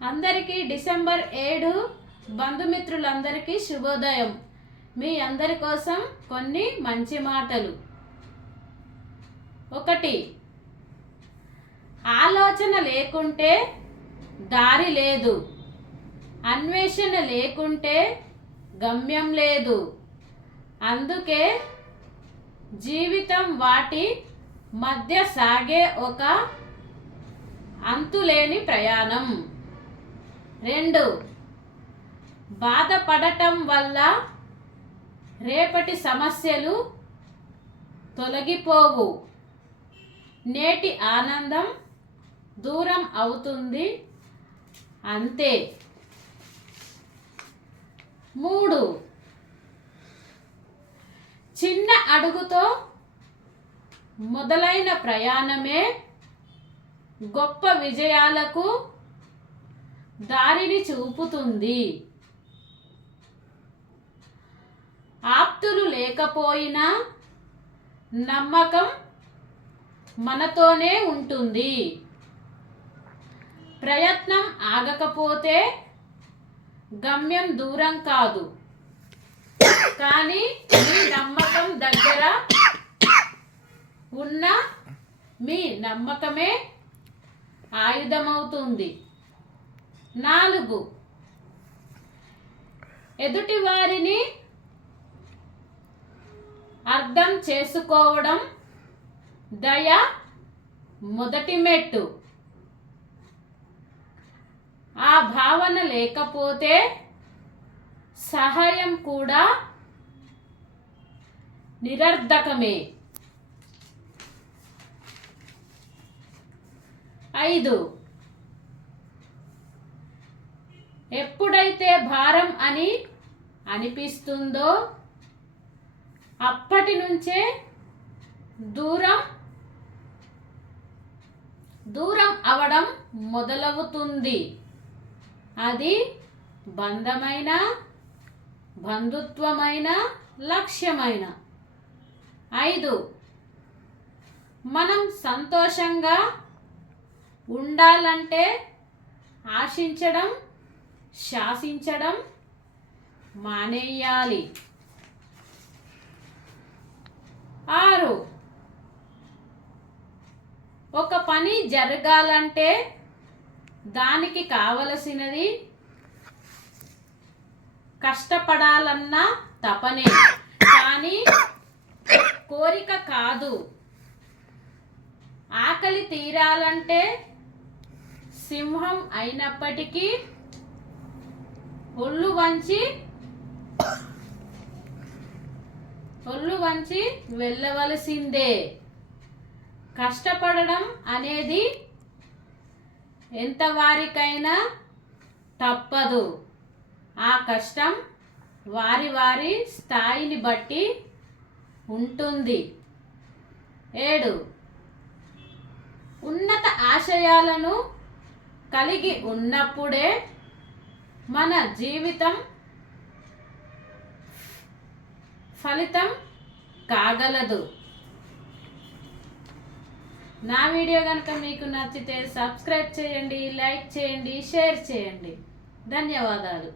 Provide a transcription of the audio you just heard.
అందరికీ డిసెంబర్ 7 బంధుమిత్రులందరికీ శుభోదయం. మీ అందరి కోసం కొన్ని మంచి మాటలు. 1. ఆలోచన లేకుంటే దారి లేదు, అన్వేషణ లేకుంటే గమ్యం లేదు. అందుకే జీవితం వాటి మధ్య సాగే ఒక అంతులేని ప్రయాణం. 2. బాధపడటం వల్ల రేపటి సమస్యలు తొలగిపోవు, నేటి ఆనందం దూరం అవుతుంది అంతే. 3. చిన్న అడుగుతో మొదలైన ప్రయాణమే గొప్ప విజయాలకు దారిని చూపుతుంది. ఆప్తులు లేకపోయినా నమ్మకం మనతోనే ఉంటుంది. ప్రయత్నం ఆగకపోతే గమ్యం దూరం కాదు, కానీ మీ నమ్మకం దగ్గర ఉన్న మీ నమ్మకమే ఆయుధమవుతుంది. 4. ఎదుటి వారిని అర్థం చేసుకోవడం దయ మొదటి మెట్టు. ఆ భావన లేకపోతే సహాయం కూడా నిరర్ధకమే. 5. ఎప్పుడైతే భారం అని అనిపిస్తుందో అప్పటి నుంచే దూరం అవడం మొదలవుతుంది. అది బంధమైన, బంధుత్వమైన, లక్ష్యమైన. 5. మనం సంతోషంగా ఉండాలంటే ఆశించడం, శాసించడం మానేయాలి. 6. ఒక పని జరగాలంటే దానికి కావలసినది కష్టపడాలన్న తపనే, కానీ కోరిక కాదు. ఆకలి తీరాలంటే సింహం అయినప్పటికీ ఒళ్ళు వంచి వెళ్ళవలసిందే. కష్టపడడం అనేది ఎంతవారికైనా తప్పదు. ఆ కష్టం వారి వారి స్థాయిని బట్టి ఉంటుంది. 7. ఉన్నత ఆశయాలను కలిగి ఉన్నప్పుడే మన జీవితం ఫలితం కాగలదు. నా వీడియో కనుక మీకు నచ్చితే సబ్స్క్రైబ్ చేయండి, లైక్ చేయండి, షేర్ చేయండి. ధన్యవాదాలు.